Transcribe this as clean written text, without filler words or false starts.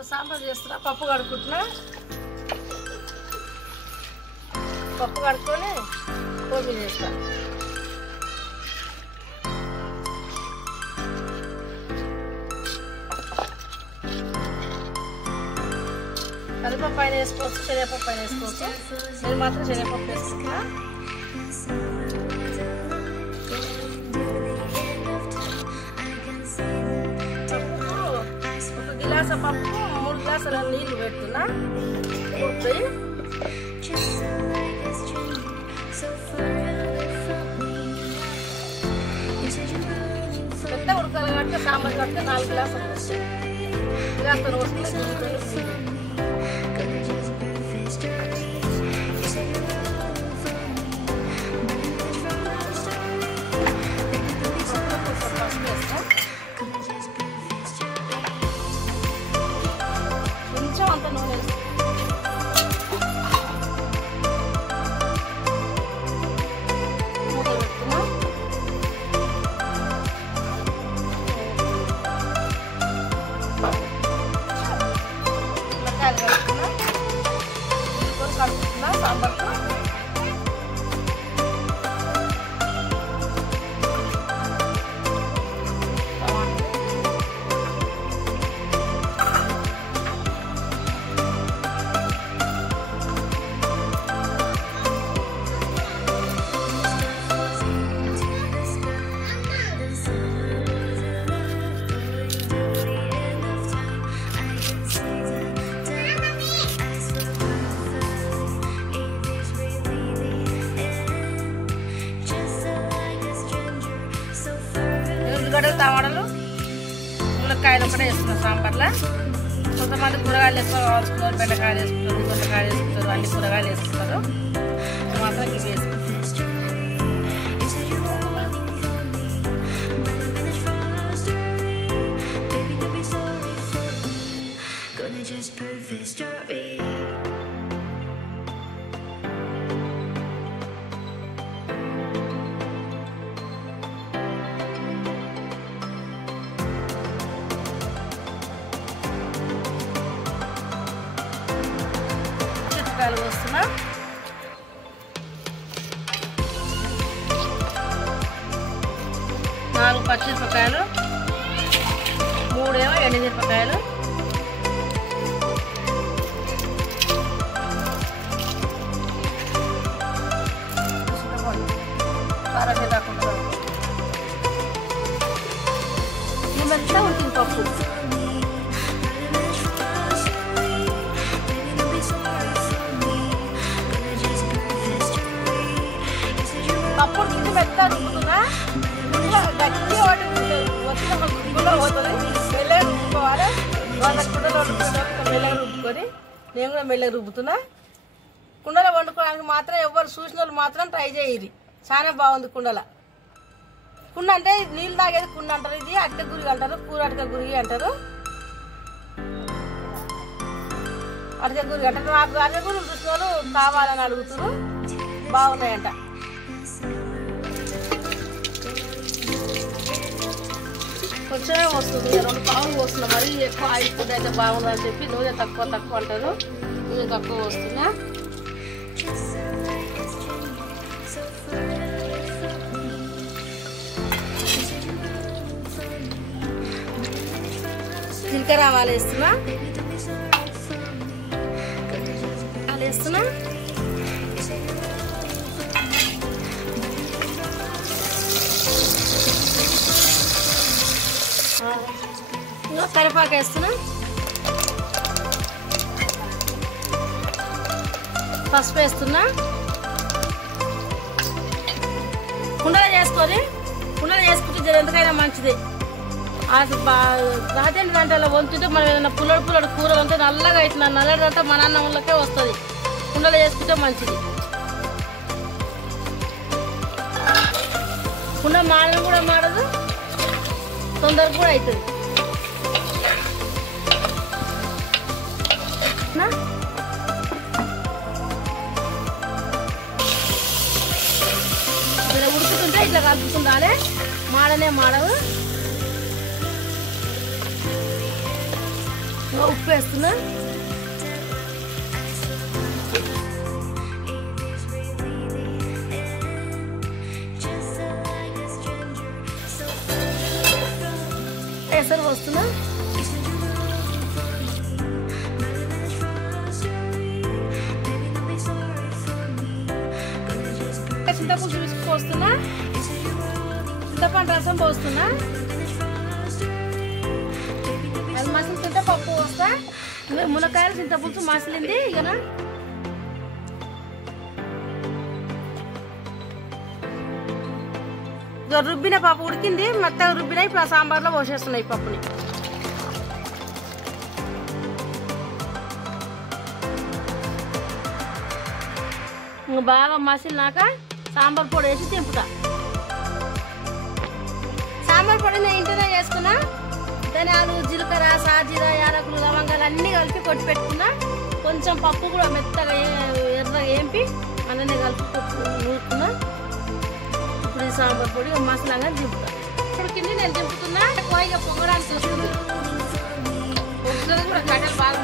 సాంబార్ చేస్తున్నా. పప్పు కడుక్కుంటున్నా. పప్పు కడుక్కొని పోపు చేస్తా. కందిపప్పు పైన వేసుకోవచ్చు, శనగపప్పు పైన వేసుకోవచ్చు. నేను మాత్రం శనగపప్పు వేసుకున్నా. ఒక గిలాస పప్పు 3 గ్లాసుల నీళ్ళు పెడుతున్నా. ఉడికి పెద్ద ఉడకాలి కాబట్టి సాంబార్ కడితే 4 గ్లాసులు గ్లాసులు వస్తుంది. కొంచెం అంత నూనె మూత పెడుతున్నా. మిరపకాయలు కలుపుతున్నా. కూర కలుపుతున్నా సాంబార్కు. ఉల్లిగడ్డలు, టమాటాలు, ములక్కాయలు ఒకటే వేసుకున్నాం సాంబార్లో. కొంతమంది కూరగాయలు వేసుకున్నారు, బెండకాయలు వేసుకుంటారు, దొండకాయలు వేసుకుంటారు, అన్ని కూరగాయలు వేసుకుంటారు. మాత్రం ఇవి వేసుకుంటారు. మిరపకాయలు పోస్తున్నా. నాలుగు పచ్చిమిరపకాయలు, 3 ఎండుమిరపకాయలు, కారం రాకుండా ఇవంతా ఉంటుంది పప్పు. పప్పు గిన్నె మెత్తగా రుబ్బుతున్నా. గట్టి వాటి వచ్చిన రుబ్బులో పోతుంది. మెల్లగా రుబ్బుకోవాలి. వాళ్ళ కుండలో వండుకున్న మెల్లగా రుబ్బుకొని నేను కూడా మెల్లగా రుబ్బుతున్నా. కుండలో వండుకోవడానికి మాత్రం ఎవరు చూసిన వాళ్ళు మాత్రం ట్రై చేయరు. చాలా బాగుంది కుండల. కుండ అంటే నీళ్ళు తాగేది కుండ అంటారు. ఇది అట్టె గురిగి అంటారు, కూర అటక గురిగి అంటారు. అటక గురిగి అంటారు. నాకు అటక గురిగి చూసిన వాళ్ళు కావాలని అడుగుతారు. బాగున్నాయంట. కొంచెమే వస్తుంది. 2 పావులు వస్తున్నా. మరి ఎక్కువ ఆయిల్ ఫుడ్ అయితే బాగుందని చెప్పి నూనె తక్కువ అంటారు. నూనె తక్కువ వస్తున్నా. జీలకర్ర ఆవాలు వేస్తున్నా. వేస్తున్నా. కరివేపాకు వేస్తున్నా. పసుపు వేస్తున్నా. కుండలో చేసుకుంటే ఎంతకైనా మంచిది. అది 18 గంటల వంతుంటే మనం ఏదైనా పుల్లడు కూర వంతే నల్లగా అవుతుంది. నల్లదంతా మన అన్నంలోకే వస్తుంది. కుండలో చేసుకుంటే మంచిది. కుండ మాడడం కూడా మాడదు, తొందరగా కూడా అవుతుంది. ఇలా ఉడుకుతుంటే ఇట్లా కలుపుకుండాలి. మాడనే మాడవు. ఉప్పు వేస్తున్నా. ఎసరు పోస్తున్నా. చింతపులుసు విసుకు పోస్తున్నా. చింతపండు రసం పోస్తున్నా. అది మసులుతుంటే పప్పు పోస్తా. మునక్కాయలు చింతపులుసు మసిలింది. ఇక రుబ్బిన పప్పు ఉడికింది, మెత్తగా రుబ్బిన. ఇప్పుడు ఆ సాంబార్లో పోసేస్తున్నాయి పప్పుని. బాగా మసిలినాక సాంబార్ పొడి వేసి తింపుతా. సాంబార్ పొడి నేను ఇంట్లోనే చేసుకున్నా. ధనియాలు, జీలకర్ర, సాజీర, యాలకులు, లవంగాలు అన్నీ కలిపి కొట్టి పెట్టుకున్నా. కొంచెం పప్పు కూడా మెత్తగా ఎర్రగా ఏంపి అన్నీ కలిపి నూరుకున్నా. ఇప్పుడు ఈ సాంబార్ పొడి మసాలాగా దింపుతా. ఉడికింది, నేను దింపుతున్నా. ఎక్కువగా పొగడానికి వస్తుంది. కూడా కట్టెలు బాగా